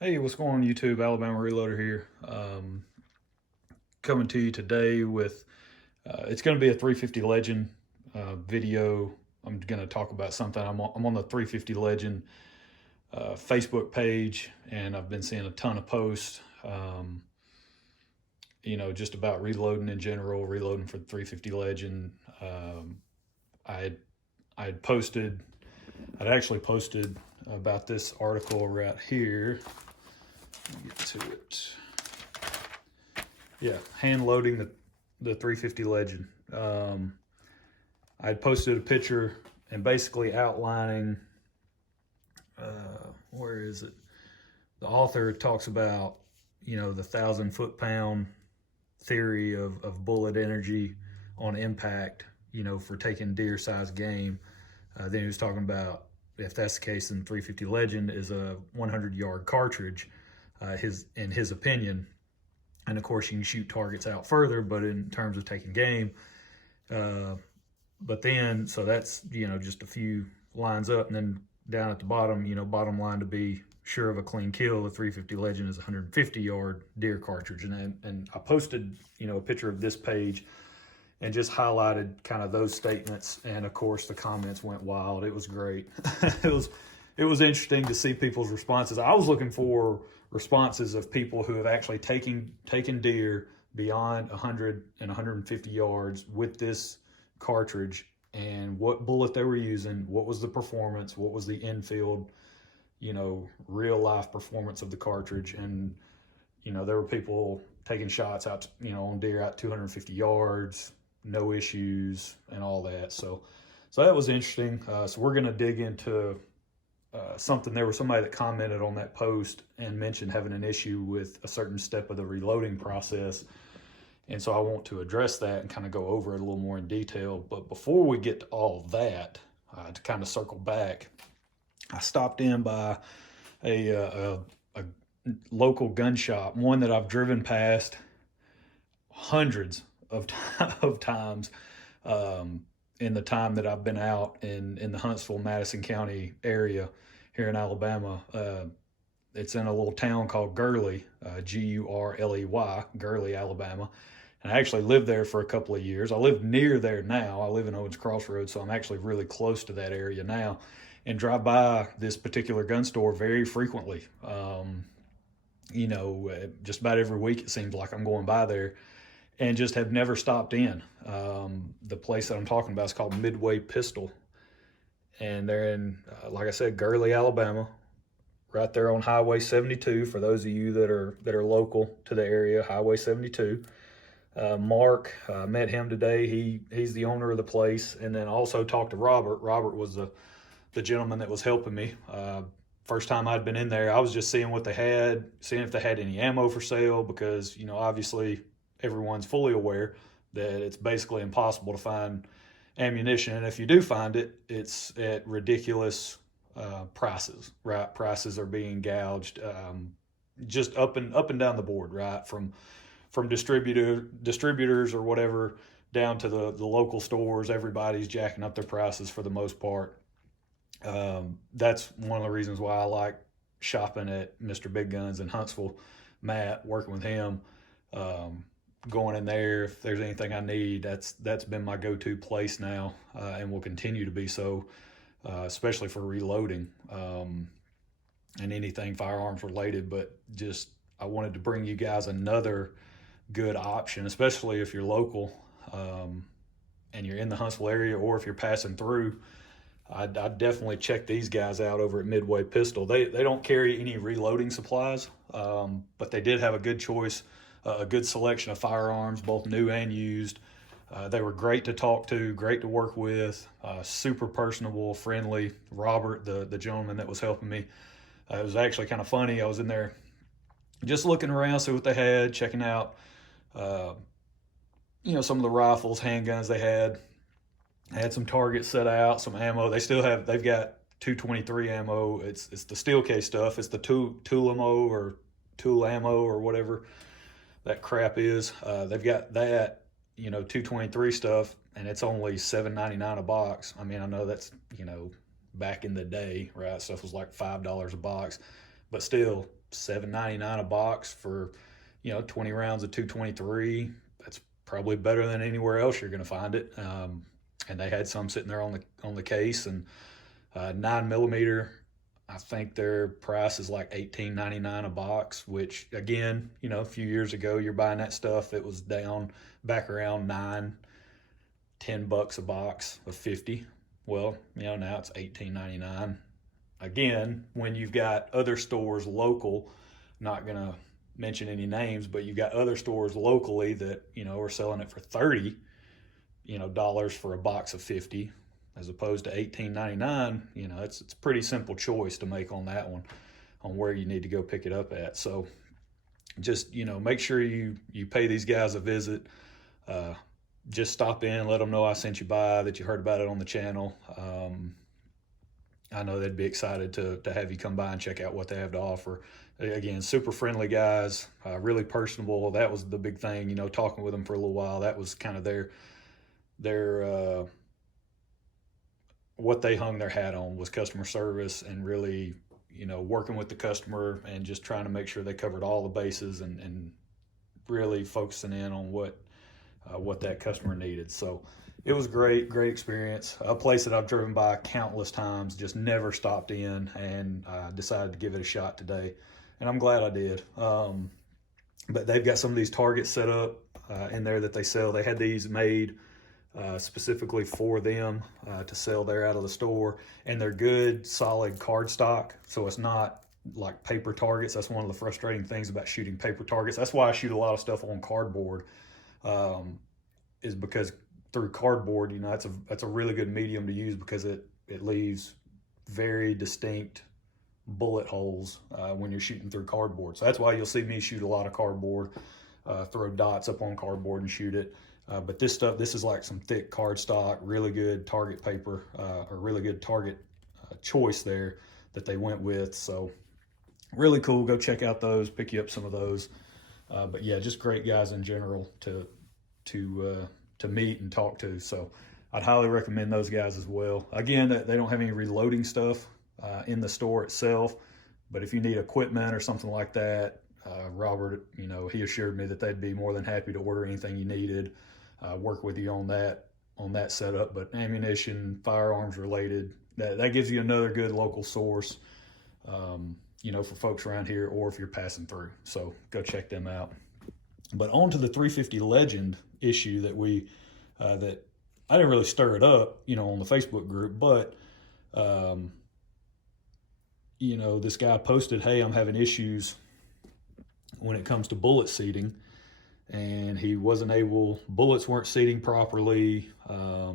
Hey, what's going on YouTube? Alabama Reloader here. Coming to you today with it's going to be a 350 Legend video. I'm going to talk about something. I'm on the 350 Legend Facebook page, and I've been seeing a ton of posts. Just about reloading in general, reloading for the 350 Legend. I had, I had posted, I'd actually posted about this article right here. Let me get to it. Yeah, hand loading the 350 Legend. I had posted a picture and basically outlining, where is it? The author talks about, the 1,000 foot-pound theory of bullet energy on impact, for taking deer-sized game. Then he was talking about, if that's the case, then 350 Legend is a 100-yard cartridge, in his opinion. And of course, you can shoot targets out further, but in terms of taking game, but then, so that's, just a few lines up, and then down at the bottom, bottom line, to be sure of a clean kill, the 350 Legend is a 150-yard deer cartridge. And I posted, a picture of this page and just highlighted kind of those statements. And of course, the comments went wild. It was great. it was interesting to see people's responses. I was looking for responses of people who have actually taken deer beyond 100 and 150 yards with this cartridge, and what bullet they were using, what was the performance, what was the infield, real life performance of the cartridge. And there were people taking shots out, on deer out 250 yards, no issues and all that. So that was interesting. So we're going to dig into something. There was somebody that commented on that post and mentioned having an issue with a certain step of the reloading process. And so I want to address that and kind of go over it a little more in detail. But before we get to all of that, to kind of circle back, I stopped in by a local gun shop, one that I've driven past hundreds of times in the time that I've been out in the Huntsville, Madison County area here in Alabama. It's in a little town called Gurley, Gurley, Gurley, Alabama. And I actually lived there for a couple of years. I live near there now. I live in Owens Crossroads, so I'm actually really close to that area now, and drive by this particular gun store very frequently. Just about every week it seems like I'm going by there, and just have never stopped in. The place that I'm talking about is called Midway Pistol, and they're in, like I said, Gurley, Alabama, right there on Highway 72. For those of you that are local to the area, Highway 72. Mark, met him today. He's the owner of the place, and then also talked to Robert. Robert was the gentleman that was helping me. First time I'd been in there, I was just seeing what they had, seeing if they had any ammo for sale, because obviously everyone's fully aware that it's basically impossible to find ammunition, and if you do find it, it's at ridiculous prices. Right, prices are being gouged, just up and down the board. Right, from distributors or whatever down to the local stores, everybody's jacking up their prices for the most part. That's one of the reasons why I like shopping at Mr. Big Guns in Huntsville. Matt, working with him, going in there, if there's anything I need, that's been my go-to place now, and will continue to be so, especially for reloading, and anything firearms related. But just, I wanted to bring you guys another good option, especially if you're local, and you're in the Huntsville area, or if you're passing through. I'd definitely check these guys out over at Midway Pistol. They don't carry any reloading supplies, but they did have a good choice, a good selection of firearms, both new and used. They were great to talk to, great to work with, super personable, friendly. Robert, the gentleman that was helping me, it was actually kind of funny. I was in there just looking around, see what they had, checking out, some of the rifles, handguns they had. I had some targets set out, some ammo. They've got 223 ammo. It's the steel case stuff. It's the tool ammo or tool ammo or whatever that crap is. They've got that, 223 stuff, and it's only $7.99 a box. I mean, I know that's, back in the day, right? Stuff was like $5 a box. but still $7.99 a box for, 20 rounds of 223. That's probably better than anywhere else you're going to find it. And they had some sitting there on the case, and 9mm. I think their price is like $18.99 a box, which again, a few years ago, you're buying that stuff, it was down back around $9-10 a box of 50. Well, now it's $18.99. Again, when you've got other stores local, not gonna mention any names, but you've got other stores locally that are selling it for $30 for a box of 50, as opposed to $18.99. It's a pretty simple choice to make on that one, on where you need to go pick it up at. So just make sure you pay these guys a visit. Just stop in, let them know I sent you by, that you heard about it on the channel. I know they'd be excited to have you come by and check out what they have to offer. Again, super friendly guys, really personable. That was the big thing, talking with them for a little while. That was kind of their what they hung their hat on, was customer service, and really, working with the customer and just trying to make sure they covered all the bases, and really focusing in on what that customer needed. So it was great experience. A place that I've driven by countless times, just never stopped in, and I decided to give it a shot today, and I'm glad I did. But they've got some of these targets set up in there that they sell. They had these made specifically for them to sell there out of the store, and they're good, solid cardstock, so it's not like paper targets. That's one of the frustrating things about shooting paper targets. That's why I shoot a lot of stuff on cardboard, is because through cardboard, that's a really good medium to use, because it leaves very distinct bullet holes when you're shooting through cardboard. So that's why you'll see me shoot a lot of cardboard, throw dots up on cardboard and shoot it. But this is like some thick cardstock, really good target paper, or really good target choice there that they went with. So really cool. Go check out those, pick you up some of those. But yeah, just great guys in general to meet and talk to. So I'd highly recommend those guys as well. Again, they don't have any reloading stuff in the store itself, but if you need equipment or something like that, Robert, he assured me that they'd be more than happy to order anything you needed, work with you on that setup. But ammunition, firearms related, that gives you another good local source, for folks around here, or if you're passing through. So go check them out. But on to the 350 Legend issue that I didn't really stir it up, on the Facebook group, but this guy posted, "Hey, I'm having issues when it comes to bullet seating," and bullets weren't seating properly. I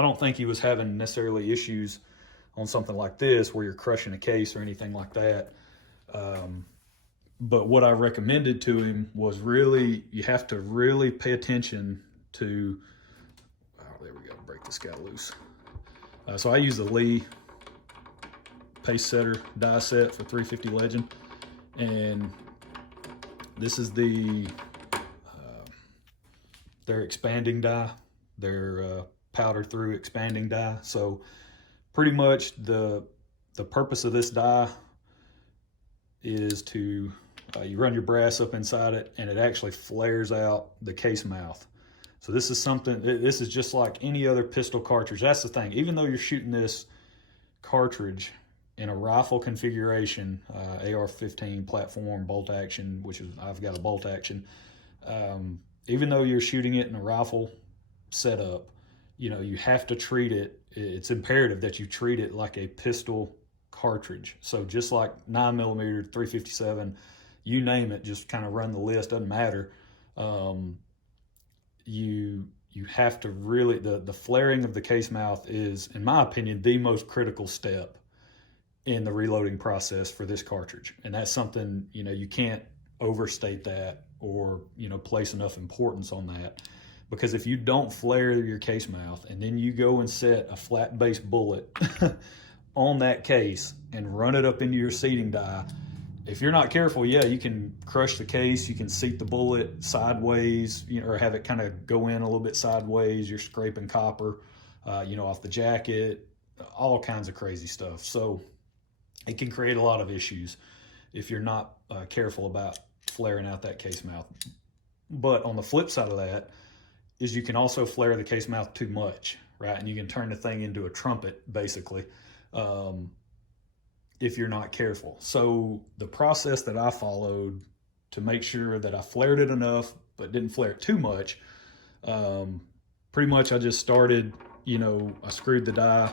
don't think he was having necessarily issues on something like this where you're crushing a case or anything like that. But what I recommended to him was you have to really pay attention to, there we go, break this guy loose. So I use the Lee pace setter die set for 350 Legend, and this is their expanding die, their powder through expanding die. So pretty much the purpose of this die is to you run your brass up inside it, and it actually flares out the case mouth. So this is just like any other pistol cartridge. That's the thing. Even though you're shooting this cartridge in a rifle configuration, AR-15 platform bolt action, I've got a bolt action. Even though you're shooting it in a rifle setup, you have to treat it. It's imperative that you treat it like a pistol cartridge. So just like 9mm, 357, you name it, just kind of run the list, doesn't matter. You have to really, the flaring of the case mouth is, in my opinion, the most critical step in the reloading process for this cartridge. And that's something, you can't overstate that or, place enough importance on that. Because if you don't flare your case mouth and then you go and set a flat base bullet on that case and run it up into your seating die, if you're not careful, you can crush the case, you can seat the bullet sideways, or have it kind of go in a little bit sideways. You're scraping copper, off the jacket, all kinds of crazy stuff. So it can create a lot of issues if you're not careful about flaring out that case mouth. But on the flip side of that is you can also flare the case mouth too much, right? And you can turn the thing into a trumpet, basically, if you're not careful. So the process that I followed to make sure that I flared it enough but didn't flare it too much, pretty much I just started, I screwed the die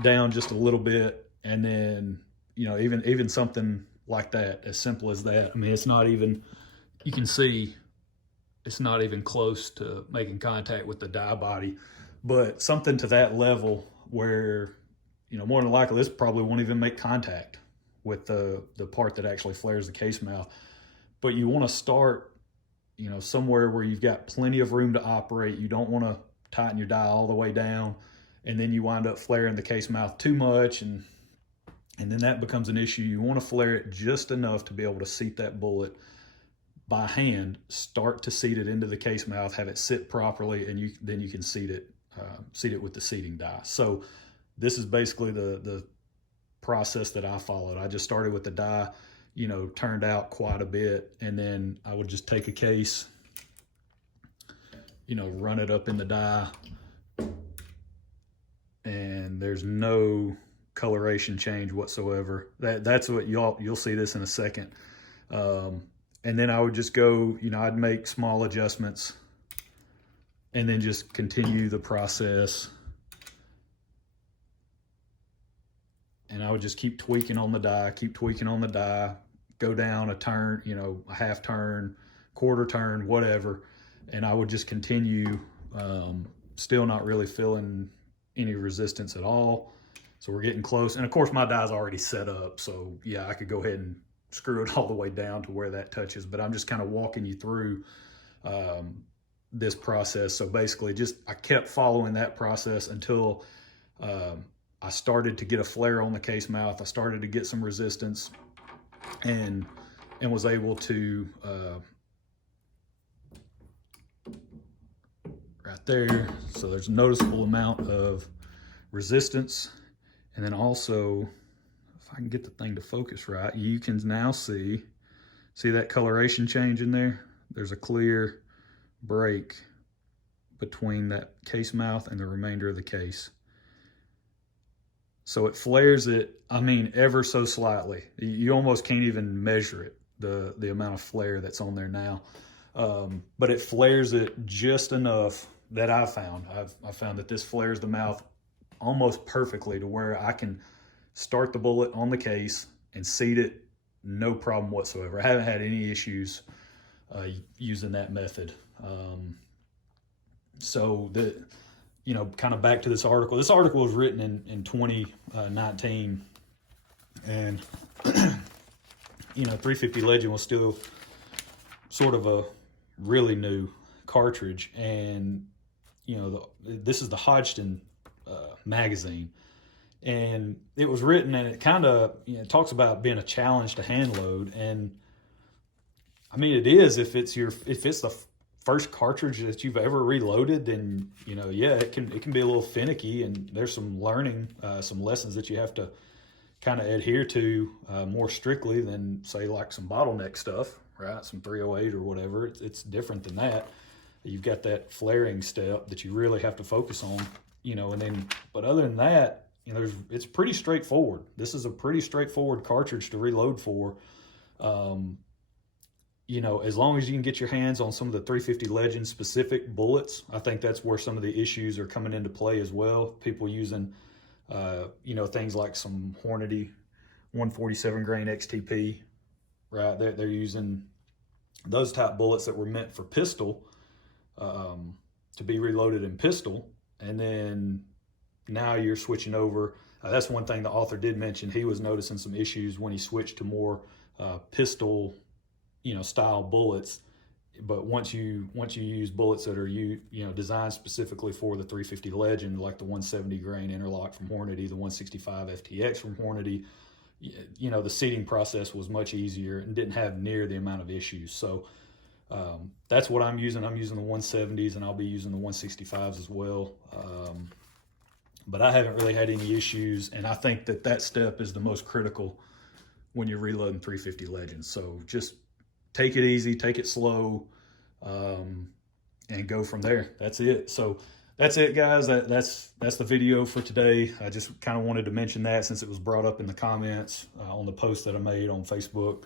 down just a little bit, and then, even something like that, as simple as that. I mean, it's not even, you can see it's not even close to making contact with the die body, but something to that level where, more than likely this probably won't even make contact with the part that actually flares the case mouth. But you want to start, somewhere where you've got plenty of room to operate. You don't want to tighten your die all the way down, and then you wind up flaring the case mouth too much, and then that becomes an issue. You want to flare it just enough to be able to seat that bullet by hand, start to seat it into the case mouth, have it sit properly, and then you can seat it with the seating die. So this is basically the process that I followed. I just started with the die, turned out quite a bit, and then I would just take a case, run it up in the die, and there's no coloration change whatsoever. That's what you'll see this in a second. And then I would just go, I'd make small adjustments and then just continue the process. And I would just keep tweaking on the die, go down a turn, a half turn, quarter turn, whatever. And I would just continue, still not really feeling any resistance at all. So we're getting close. And of course my die's already set up. So yeah, I could go ahead and screw it all the way down to where that touches, but I'm just kind of walking you through this process. So basically I kept following that process until I started to get a flare on the case mouth. I started to get some resistance and was able to, right there. So there's a noticeable amount of resistance. And then also, if I can get the thing to focus right, you can now see that coloration change in there? There's a clear break between that case mouth and the remainder of the case. So it flares it, ever so slightly. You almost can't even measure it, the amount of flare that's on there now. But it flares it just enough that I've found that this flares the mouth almost perfectly to where I can start the bullet on the case and seat it, no problem whatsoever. I haven't had any issues using that method. So kind of back to this article. This article was written in 2019, and 350 Legend was still sort of a really new cartridge, and this is the Hodgson magazine, and it was written, and it kind of talks about being a challenge to hand load, and it is if it's the first cartridge that you've ever reloaded, then yeah, it can be a little finicky, and there's some learning, some lessons that you have to kind of adhere to more strictly than say like some bottleneck stuff, right? Some 308 or whatever. It's different than that. You've got that flaring step that you really have to focus on, and then, but other than that, it's pretty straightforward. This is a pretty straightforward cartridge to reload for. As long as you can get your hands on some of the 350 Legend specific bullets, I think that's where some of the issues are coming into play as well. People using, things like some Hornady 147 grain XTP, right? They're using those type bullets that were meant for pistol, to be reloaded in pistol. And then now you're switching over. That's one thing the author did mention. He was noticing some issues when he switched to more pistol, style bullets. But once you use bullets that are designed specifically for the 350 Legend, like the 170 grain interlock from Hornady, the 165 FTX from Hornady, the seating process was much easier and didn't have near the amount of issues. So that's what I'm using. I'm using the 170s, and I'll be using the 165s as well. but I haven't really had any issues. And I think that that step is the most critical when you're reloading 350 Legends. So just take it easy, take it slow, and go from there. That's it. So that's it, guys. That's the video for today. I just kind of wanted to mention that since it was brought up in the comments on the post that I made on Facebook.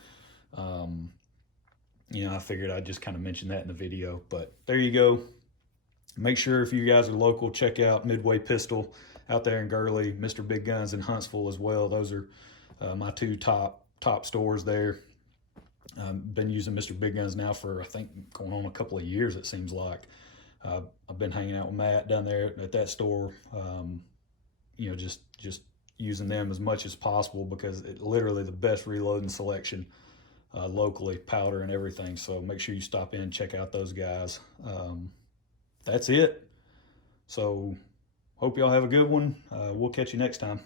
You know, I figured I'd just kind of mention that in the video. But there you go. Make sure if you guys are local, check out Midway Pistol out there in Gurley, Mr. Big Guns in Huntsville as well. Those are my two top stores there. Been using Mr. Big Guns now for, I think, going on a couple of years, it seems like. I've been hanging out with Matt down there at that store, you know, just using them as much as possible because it's literally the best reloading selection locally, powder and everything. So make sure you stop in, check out those guys. That's it. So hope y'all have a good one. We'll catch you next time.